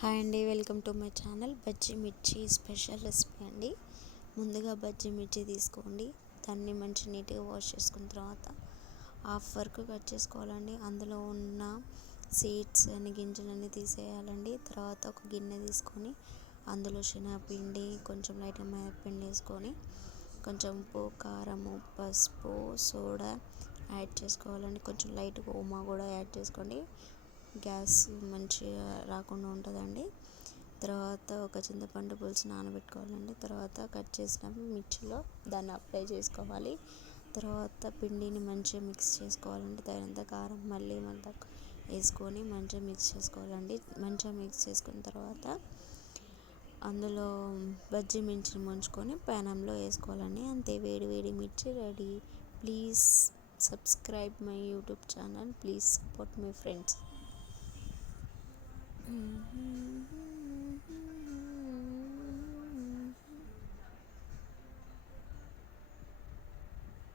Hi అండి, welcome to my channel. Bajji మిర్చి special recipe అండి. ముందుగా బజ్జీ మిర్చి తీసుకోండి. దాన్ని మంచి నీట్గా వాష్ చేసుకున్న తర్వాత హాఫ్ వరకు కట్ చేసుకోవాలండి. అందులో ఉన్న సీడ్స్ అన్ని గింజలన్నీ తీసేయాలండి. తర్వాత ఒక గిన్నె తీసుకొని అందులో శనగపిండి, కొంచెం లైట్గా మైదాపిండి వేసుకొని కొంచెం ఉప్పు, కారము, పసుపు, సోడా యాడ్ చేసుకోవాలండి. కొంచెం లైట్గా ఉమా కూడా యాడ్ చేసుకోండి. గ్యాస్ మంచిగా రాకుండా ఉంటుందండి. తర్వాత ఒక చింతపండు పులుసు నానబెట్టుకోవాలండి. తర్వాత కట్ చేసిన మిర్చిలో దాన్ని అప్లై చేసుకోవాలి. తర్వాత పిండిని మంచిగా మిక్స్ చేసుకోవాలండి. తగినంత కారం మళ్ళీ వేసుకొని మంచిగా మిక్స్ చేసుకోవాలండి. మంచిగా మిక్స్ చేసుకున్న తర్వాత అందులో బజ్జీ మిర్చిని ముంచుకొని ప్యానంలో వేసుకోవాలండి. అంతే, వేడి వేడి మిర్చి ready. Please subscribe my YouTube channel. Please support my friends.